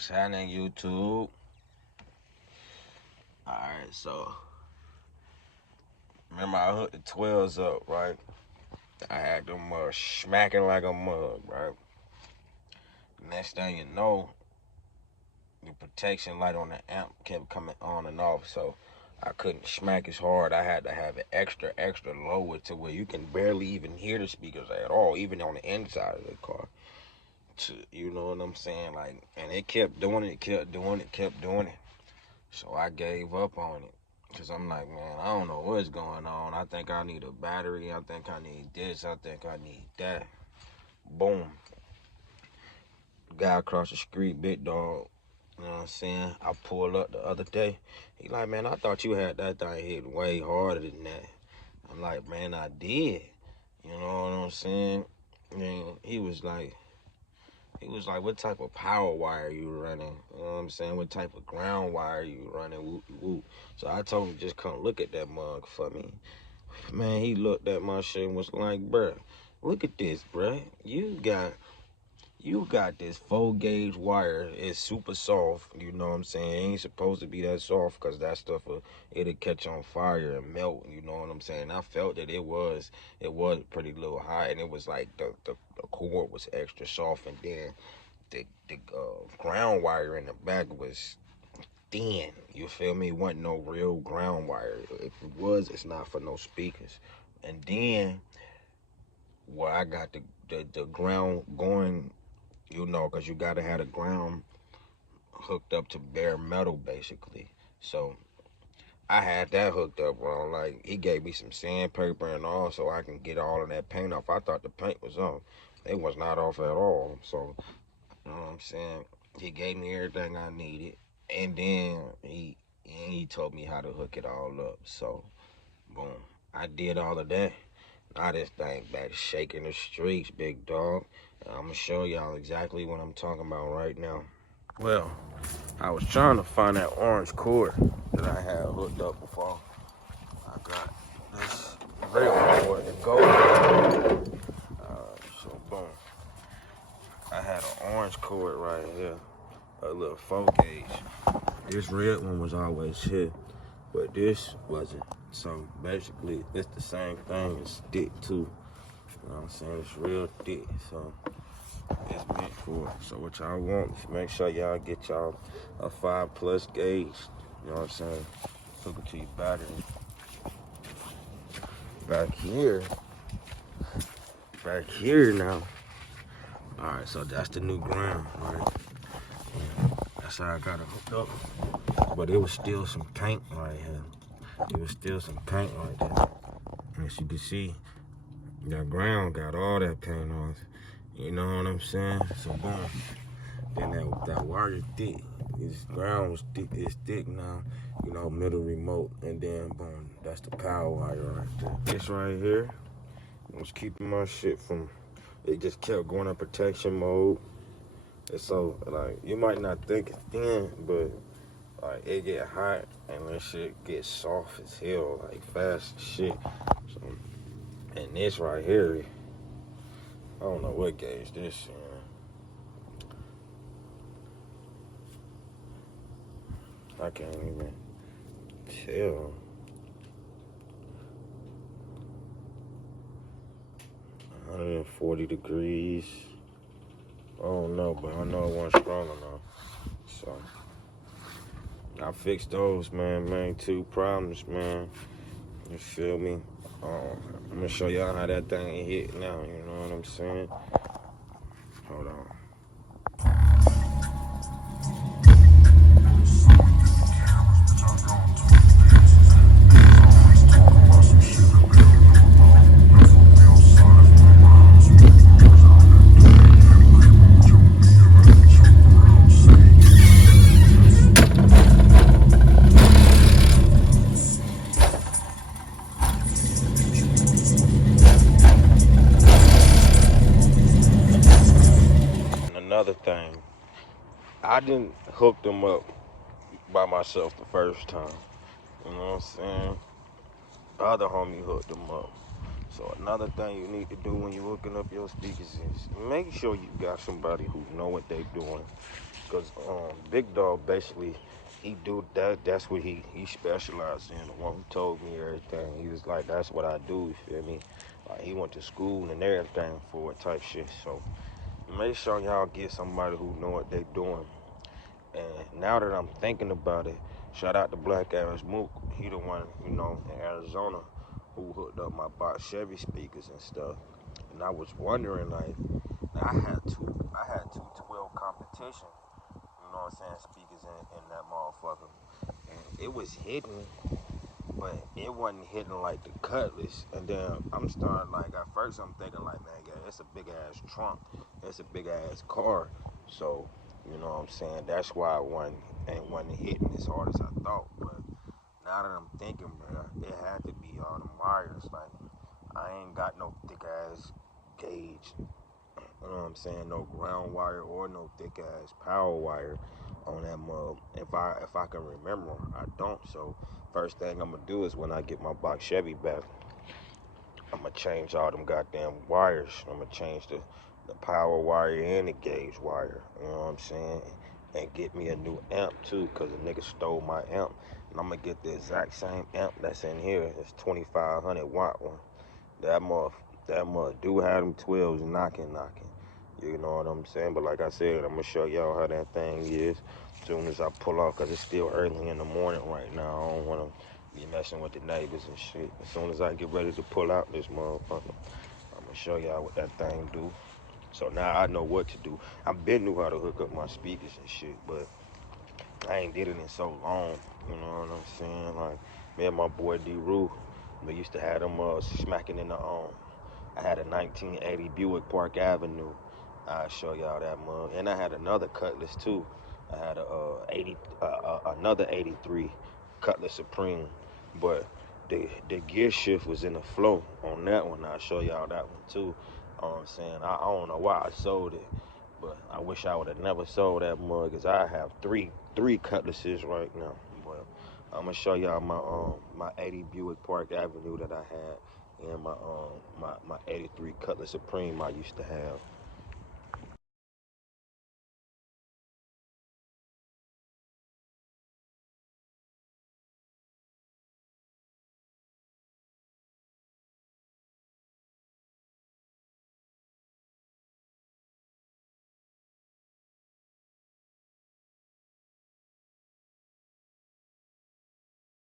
What's happening, YouTube? Alright, so remember I hooked the 12’s up, right? I had them smacking like a mug, right? Next thing you know, the protection light on the amp kept coming on and off, so I couldn't smack as hard. I had to have it extra low to where you can barely even hear the speakers at all, even on the inside of the car. You know what I'm saying? Like, and it kept doing it, kept doing it, kept doing it. So I gave up on it. Cause I'm like, man, I don't know what's going on. I think I need a battery. I think I need this. I think I need that. Boom. Guy across the street, big dog. You know what I'm saying? I pulled up the other day. He like, man, I thought you had that thing hit way harder than that. I'm like, man, I did. You know what I'm saying? And he was like, what type of power wire you running? You know what I'm saying? What type of ground wire you running? Whoop, whoop. So I told him, just come look at that mug for me. Man, he looked at my shit and was like, bruh, look at this, bruh. You got this 4-gauge wire. It's super soft. You know what I'm saying? It ain't supposed to be that soft because that stuff, it'll catch on fire and melt. You know what I'm saying? I felt that it was pretty little hot, and it was like the cord was extra soft, and then the ground wire in the back was thin. You feel me? It wasn't no real ground wire. If it was, it's not for no speakers. And then where I got the ground going, you know, because you got to have the ground hooked up to bare metal, basically. So I had that hooked up wrong. Like, he gave me some sandpaper and all so I can get all of that paint off. I thought the paint was off. It was not off at all. So, you know what I'm saying? He gave me everything I needed. And then he told me how to hook it all up. So, boom. I did all of that. Now this thing back shaking the streets, big dog. I'm going to show y'all exactly what I'm talking about right now. Well, I was trying to find that orange cord that I had hooked up before. I got this real cord to go. So, boom. I had an orange cord right here. A little 4-gauge. This red one was always here, but this wasn't. So basically, it's the same thing. It's thick too. You know what I'm saying? It's real thick. So it's meant for it. So what y'all want is make sure y'all get y'all a 5+ gauge. You know what I'm saying? Hook it to your battery. Back here now. All right, so that's the new ground, right? That's how I got it hooked up. But it was still some paint right here. It was still some paint right there. As you can see, that ground got all that paint off. You know what I'm saying? So boom. Then that wire is thick. This ground was thick. It's thick now. You know, middle remote. And then boom, that's the power wire right there. This right here was keeping my shit from. It just kept going in protection mode. And so, like, you might not think it's thin, but like, it get hot and that shit gets soft as hell, like fast as shit. So, and this right here, I don't know what gauge this is. I can't even tell. 140 degrees. I don't know, but I know it wasn't strong enough. So I fixed those, man. Main 2 problems, man. You feel me? I'm gonna show y'all how that thing hit now. You know what I'm saying? Hold on. Another thing, I didn't hook them up by myself the first time. You know what I'm saying? The other homie hooked them up. So another thing you need to do when you're hooking up your speakers is make sure you got somebody who know what they doing. Cause Big Dog basically he do that. That's what he specialized in. The one who told me everything. He was like, that's what I do. You feel me? Like he went to school and everything for it type shit. So make sure y'all get somebody who know what they doing. And now that I'm thinking about it, shout out to Black Ass Mook. He the one, in Arizona who hooked up my box Chevy speakers and stuff. And I was wondering, like, I had two 12 competition, speakers in that motherfucker. And it was hidden, but it wasn't hitting like the Cutlass. And then I'm starting like at first I'm thinking like, man, yeah, it's a big ass trunk, it's a big ass car. So that's why it wasn't hitting as hard as I thought. But now that I'm thinking, man, it had to be all the wires. Like I ain't got no thick ass gauge. You know what I'm saying? No ground wire or no thick ass power wire on that mug. If I can remember, I don't. So first thing I'm gonna do is when I get my box Chevy back, I'm gonna change all them goddamn wires. I'm gonna change the power wire and the gauge wire. You know what I'm saying? And get me a new amp too, cause a nigga stole my amp. And I'm gonna get the exact same amp that's in here. It's 2500 watt one. That mother do have them 12's knocking. You know what I'm saying? But like I said, I'm gonna show y'all how that thing is as soon as I pull off, cause it's still early in the morning right now. I don't wanna be messing with the neighbors and shit. As soon as I get ready to pull out this motherfucker, I'm gonna show y'all what that thing do. So now I know what to do. I been knew how to hook up my speakers and shit, but I ain't did it in so long. You know what I'm saying? Like me and my boy D-Roo, we used to have them smacking in the I had a 1980 Buick Park Avenue. I'll show y'all that mug. And I had another Cutlass too. I had another 83 Cutlass Supreme. But the gear shift was in the flow on that one. I'll show y'all that one too. You know what I'm saying? I don't know why I sold it. But I wish I would have never sold that mug, because I have three Cutlasses right now. But I'm gonna show y'all my 80 Buick Park Avenue that I had, and my 83 Cutlass Supreme I used to have.